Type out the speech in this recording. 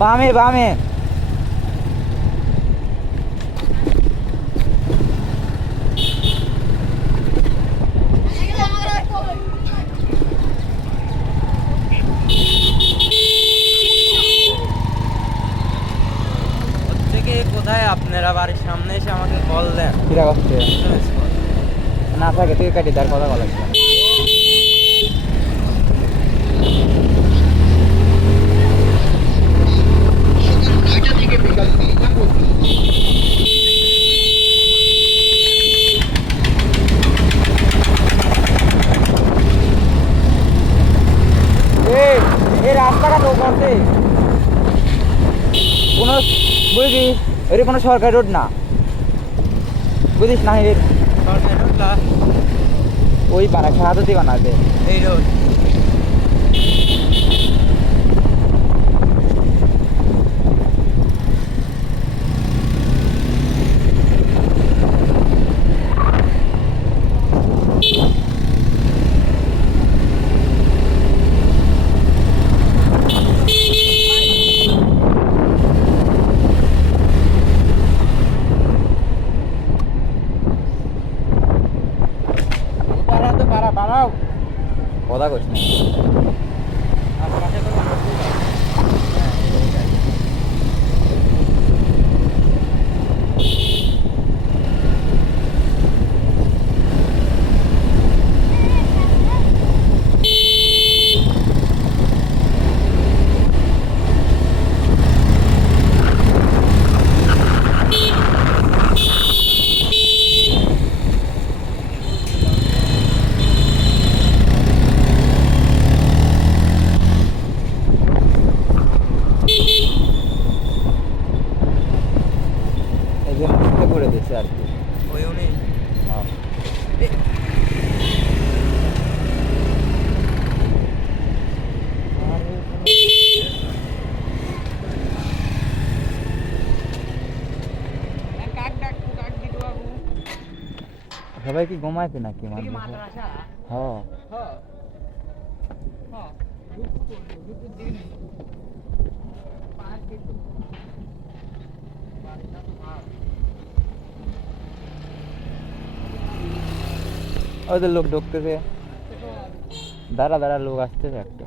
বামে বামে। কোথায় আপনারা বাড়ির সামনে এসে আমাকে কল দেন? কিরা করছে না থাকে তুই কাটি তার কথা বলা এই রাস্তাটা তো করছে কোনো বুঝলি এর কোনো সরকারি রোড না বুঝিস না এর সরকারি রোড না, ওই বানায় শাহাদতি বানাবে এই রোড। বাড়াও কথা কইস না আশেপাশে কোনো লোক নেই। হ্যাঁ, এইটাই। এই জন্য উঠে পড়ে দিচ্ছে আর কি ওই উনি হ্যাঁ। সবাই কি ঘুমাইছে নাকি মানুষ? হ্যাঁ ওদের লোক ঢুকতেছে দাঁড়া দাঁড়া লোক আসতেছে একটা